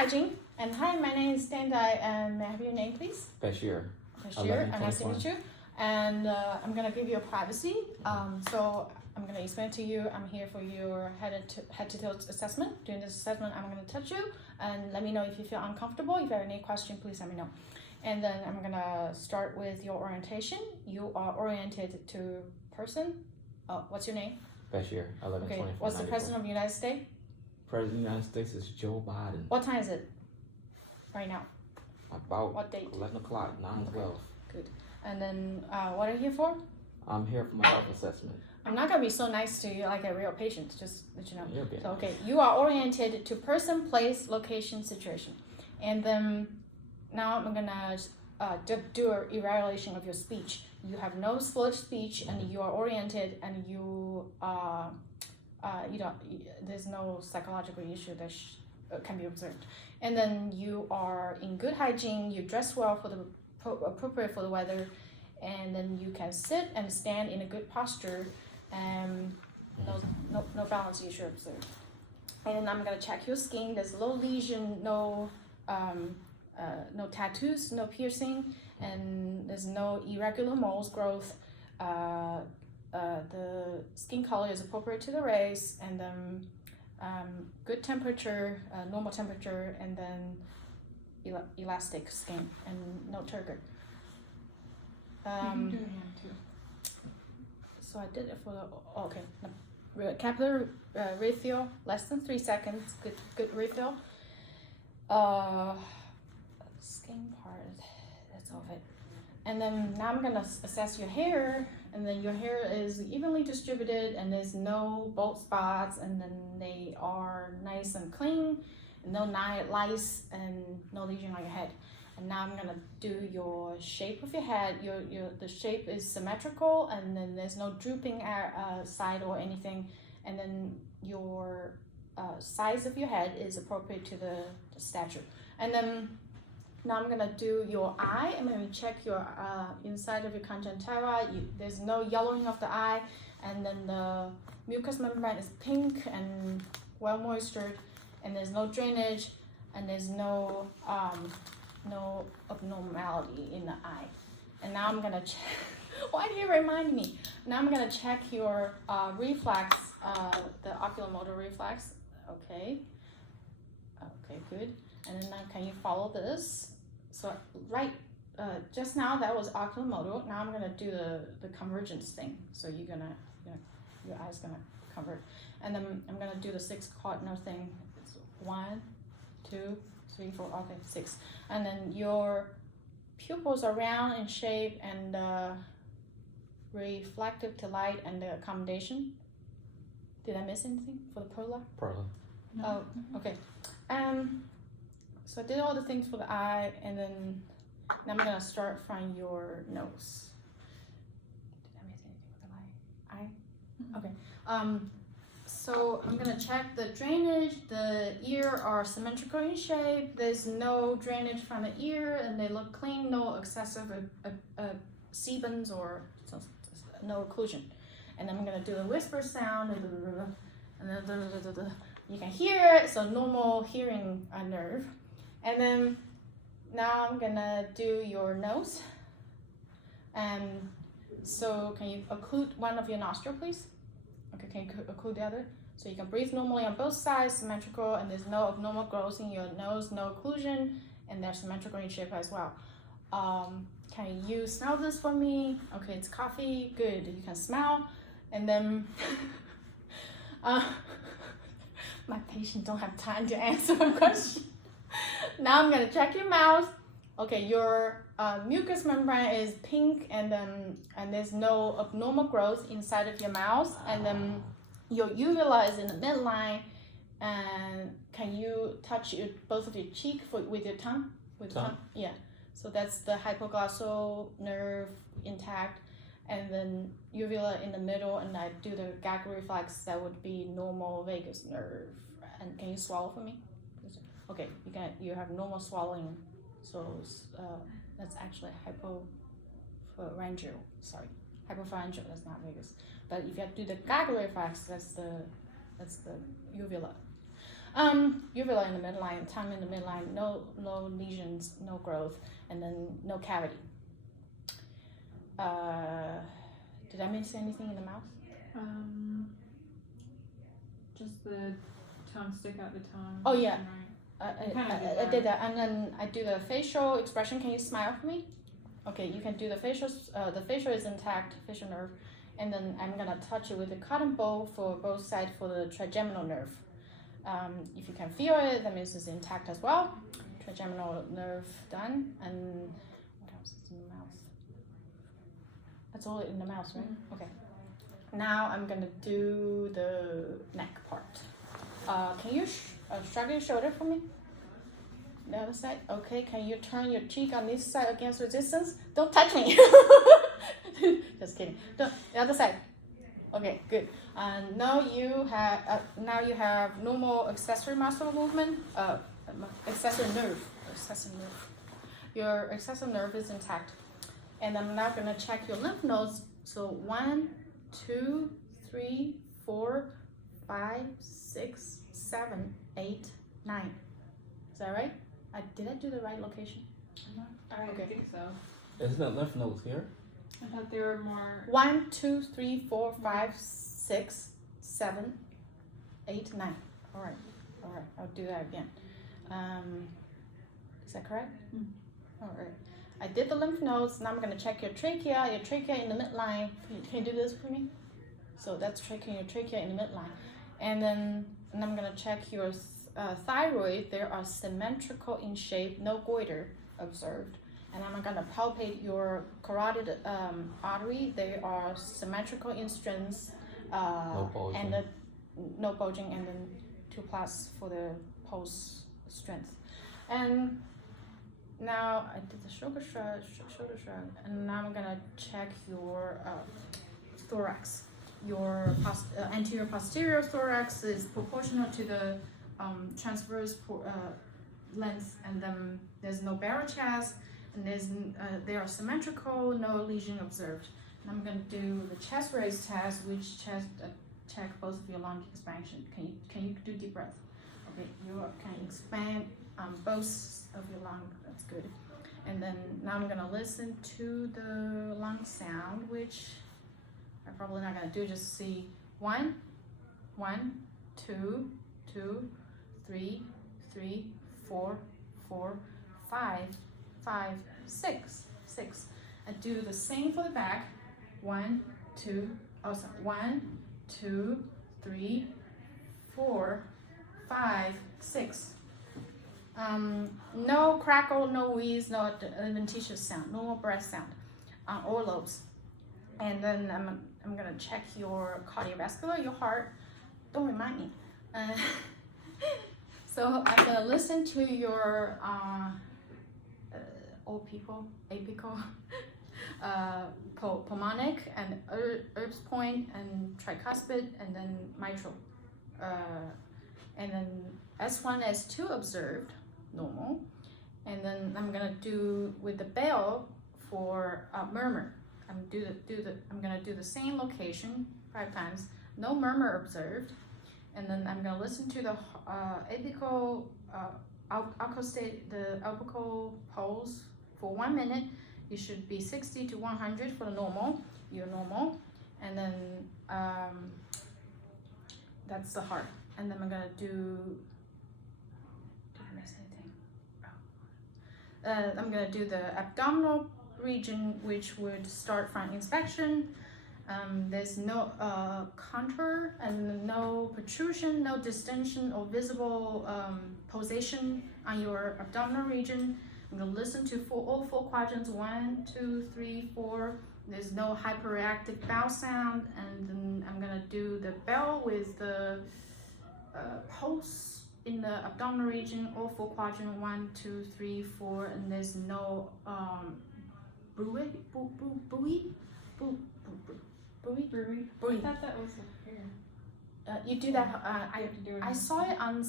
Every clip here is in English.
hygiene. And hi, my name is Dandai, and may I have your name, please? Bashir. Bashir, and nice to meet you. And I'm gonna give you a privacy. So I'm gonna explain to you. I'm here for your head-to-toe assessment. During this assessment, I'm gonna touch you and let me know if you feel uncomfortable. If you have any question, please let me know. And then I'm gonna start with your orientation. You are oriented to person. What's your name? Bashir, 1124. Okay. What's the president of the United States? President of the United States is Joe Biden. What time is it? Right now. About what date? 11 o'clock, 9/12. Good. And then what are you here for? I'm here for my health assessment. I'm not gonna be so nice to you like a real patient, just let you know. You're being So okay, you are oriented to person, place, location, situation. And then now I'm gonna do an evaluation of your speech. You have no slurred speech and you are oriented and you there's no psychological issue that can be observed. And then you are in good hygiene, you dress well for the appropriate for the weather, and then you can sit and stand in a good posture, and no balance issue observed. And then I'm gonna check your skin. There's low lesion, no tattoos, no piercing, and there's no irregular moles growth. The skin color is appropriate to the race, and then good temperature, normal temperature, and then elastic skin, and no turgor. So I did it for the capillary refill, less than 3 seconds. Good refill. Skin part, that's all of it. And then now I'm gonna assess your hair, and then your hair is evenly distributed, and there's no bald spots, and then they are nice and clean, no lice, and no lesion on your head. And now I'm gonna do your shape of your head. The shape is symmetrical, and then there's no drooping side or anything. And then your size of your head is appropriate to the stature. And then now I'm gonna do your eye. I'm gonna check your inside of your conjunctiva. There's no yellowing of the eye, and then the mucous membrane is pink and well moistured, and there's no drainage, and there's no abnormality in the eye. And now I'm gonna check. Why do you remind me? Now I'm gonna check your reflex, the oculomotor reflex. Okay, good. And then now can you follow this? So just now that was oculomotor. Now I'm gonna do the convergence thing. So your eyes gonna convert, and then I'm gonna do the 6 cardinal thing. It's 1, 2, 3, 4. Okay, 6. And then your pupils are round in shape and reflective to light and the accommodation. Did I miss anything for the perla? Perla. No. Oh, okay. So I did all the things for the eye, and then now I'm gonna start from your nose. Did I miss anything for the eye? Okay. So I'm gonna check the drainage. The ear are symmetrical in shape. There's no drainage from the ear, and they look clean. No excessive sebums or no occlusion. And then I'm gonna do the whisper sound, and then you can hear it. So normal hearing nerve. And then now I'm gonna do your nose. So can you occlude one of your nostril, please? Okay, can you occlude the other? So you can breathe normally on both sides, symmetrical, and there's no abnormal growth in your nose, no occlusion, and they're symmetrical in shape as well. Can you smell this for me? Okay, it's coffee, good, you can smell. And then, my patient don't have time to answer my question. Now I'm gonna check your mouth. Okay, your mucous membrane is pink, and there's no abnormal growth inside of your mouth, and then your uvula is in the midline. And can you touch both of your cheek with your tongue? With tongue? Yeah. So that's the hypoglossal nerve intact, and then uvula in the middle. And I do the gag reflex. That would be normal vagus nerve. And can you swallow for me? Okay, you have normal swallowing. So that's actually hypopharyngeal. Sorry, hypopharyngeal. That's not vagus. But if you have to do the gag reflex, that's the uvula. Uvula in the midline, tongue in the midline, no lesions, no growth, and then no cavity. Did I miss anything in the mouth? Just the tongue, stick out the tongue. Oh, yeah. Right. I did that, and then I do the facial expression. Can you smile for me? Okay, you can do the facial. The facial is intact, facial nerve, and then I'm gonna touch it with a cotton ball for both sides for the trigeminal nerve. If you can feel it, that means it's intact as well. Trigeminal nerve done, and what else is in the mouth? That's all in the mouth, right? Mm-hmm. Okay. Now I'm gonna do the neck part. Can you shrug your shoulder for me? The other side. Okay. Can you turn your cheek on this side against resistance? Don't touch me. Just kidding. Don't. The other side. Okay. Good. Now you have normal accessory muscle movement. Accessory nerve. Your accessory nerve is intact. And I'm now gonna check your lymph nodes. So 1, 2, 3, 4, 5, 6, 7, 8, 9. Is that right? Did I do the right location? I Okay. think so. Isn't that lymph nodes here? I thought there were more. 1, 2, 3, 4, 5, 6, 7, 8, 9. All right. I'll do that again. Is that correct? All right. I did the lymph nodes. Now I'm gonna check your trachea. Your trachea in the midline. Can you do this for me? So that's checking your trachea in the midline, and I'm gonna check your thyroid. They are symmetrical in shape, no goiter observed. And I'm gonna palpate your carotid artery. They are symmetrical in strength, No bulging. and no bulging, and then 2+ for the pulse strength. And now I did the shoulder shrug, and now I'm gonna check your thorax. Your anterior posterior thorax is proportional to the transverse length, and then there's no barrel chest, and they are symmetrical, no lesion observed. And I'm gonna do the chest raise test, which check both of your lung expansion. Can you do deep breath? Okay, you can expand both of your lung. That's good. And then now I'm gonna listen to the lung sound, which I'm probably not gonna do. Just see 1, 2, 2, 3, 3, 4, 4, 5, 5, 6, 6. I do the same for the back. 1, 2, 1, 2, 3, 4, 5, 6. No crackle, no wheeze, no adventitious sound, no more breath sound on all lobes. And then I'm gonna check your cardiovascular, your heart. Don't remind me. So I'm gonna listen to your old people, apical, pulmonic, and Erb's point, and tricuspid, and then mitral. And then S1, S2 observed, normal. And then I'm gonna do with the bell for murmur. I'm gonna do the same location 5 times, no murmur observed. And then I'm gonna listen to the apical, the apical pulse for 1 minute. You should be 60 to 100 for the normal. You're normal. And then that's the heart. And then I'm gonna do. Did I miss anything? I'm gonna do the abdominal region, which would start from inspection. There's no contour and no protrusion, no distension or visible pulsation on your abdominal region. I'm gonna listen to all 4 quadrants, 1, 2, 3, 4. There's no hyperreactive bell sound, and then I'm gonna do the bell with the pulse in the abdominal region, all 4 quadrants, 1, 2, 3, 4, and there's no buoy. I thought that was here. You do that. I I saw it on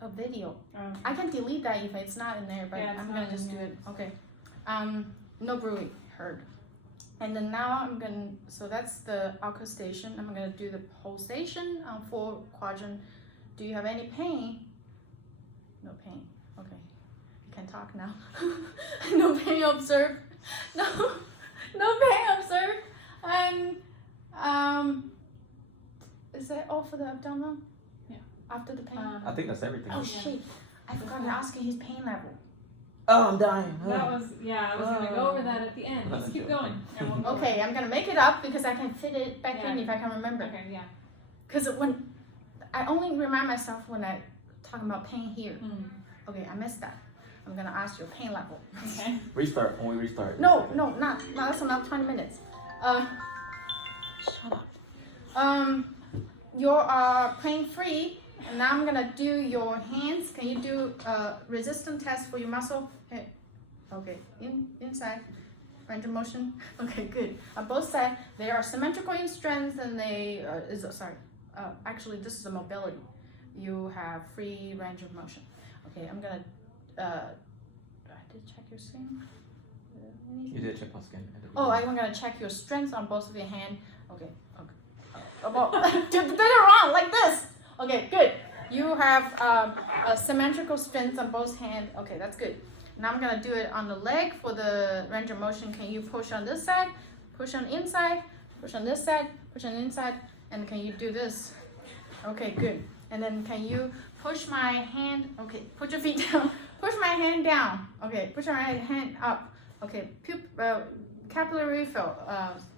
a video. Oh. I can delete that if it's not in there, but Yeah, it's I'm not gonna in just do there. it. Okay. No brewing heard. And then now so that's the alcostation. I'm gonna do the pulsation on 4 quadrant, do you have any pain? No pain. Okay. You can talk now. No pain observed. No pain observed. And is that all for the abdominal? Yeah. After the pain? I think that's everything. Oh yeah. shit! I forgot to ask you his pain level. Oh, I'm dying. That was, I was gonna go over that at the end. Let's keep going. And we'll go Okay, I'm gonna make it up because I can fit it back in Yeah. if I can remember. back. Okay, yeah. Because when I only remind myself when I talking about pain here. Mm. Okay, I missed that. I'm gonna ask your pain level. Okay. Restart. When we restart. No, not that's another 20 minutes. Shut up. You're pain free, and now I'm gonna do your hands. Can you do resistance test for your muscle? Okay, inside. Range of motion. Okay, good. On both sides, they are symmetrical in strength, and they actually this is a mobility. You have free range of motion. Okay, I'm gonna. I did check your skin. You did check my skin. Oh, I'm gonna check your strength on both of your hand. Okay. Did it wrong like this. Okay, good. You have a symmetrical strength on both hands. Okay, that's good. Now I'm gonna do it on the leg for the range of motion. Can you push on this side, push on inside, push on this side, push on inside, and can you do this? Okay, good. And then can you push my hand? Okay, put your feet down. Push my hand down. Okay, push my hand up. Okay, capillary refill,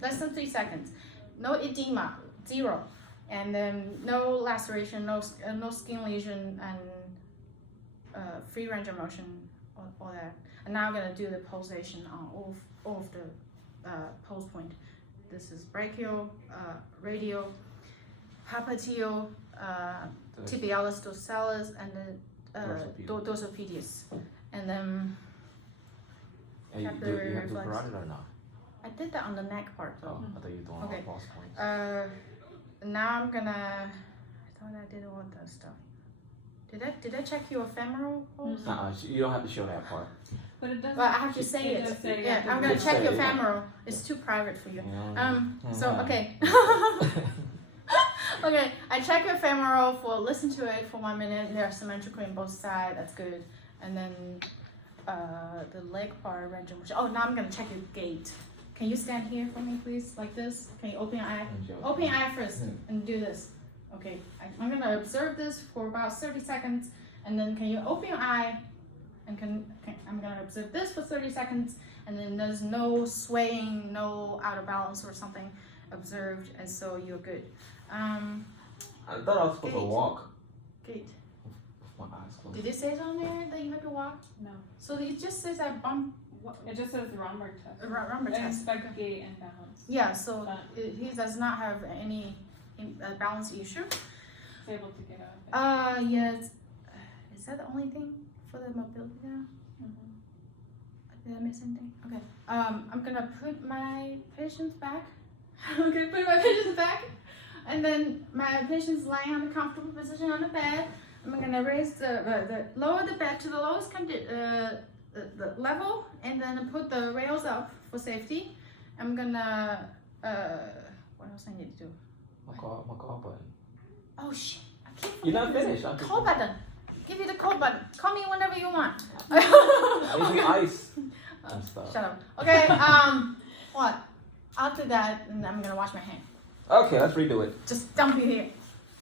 less than 3 seconds. No edema, 0. And then no laceration, no skin lesion, and free range of motion, all that. And now I'm gonna do the pulsation on all of the pulse point. This is brachial, radial, popliteal, tibialis dorsalis, and the dorsopedius. And then And you capillary have to reflex. run it or not? I did that on the neck part though. Oh, I thought you were doing Okay. all pulse points. Now I'm gonna. I thought I did all that stuff. Did I check your femoral pulse? You don't have to show that part. But it doesn't. Well, I have to say does it. say Yeah, you I'm have gonna to check say your it, yeah. femoral. It's too private for you. Yeah. So okay. Okay, I check your femoral listen to it for 1 minute. They're symmetrical in both sides. That's good. And then the leg part range of motion. Oh, now I'm gonna check your gait. Can you stand here for me, please, like this? Can you open your eye? Open your eye first and do this. Okay, I'm gonna observe this for about 30 seconds, and then can you open your eye? And I'm gonna observe this for 30 seconds, and then there's no swaying, no out of balance or something observed, and so you're good. I thought I was supposed to Gait. walk Gait. with my eyes closed. Did it say on there that you have to walk? No. So it just says that bump It just says the Romberg test. rumble And test. inspect gait and balance. Yeah, so he does not have any balance issue. It's able to get out. Yes. Is that the only thing for the mobility now? Mhm. Did I miss anything? Okay. I'm gonna put my patients back. Okay, put my patients back. And then my patient's lying on a comfortable position on the bed. I'm gonna raise the lower the bed to the lowest the level, and then put the rails up for safety. I'm gonna what else I need to do? My call button. Oh shit! I keep You're not forgetting finished. this. I'm just- Call button. Give you the call button. Call me whenever you want. Maybe ice and stuff. Shut up. Okay. What? After that, I'm gonna wash my hand. Okay, let's redo it. Just dump it here.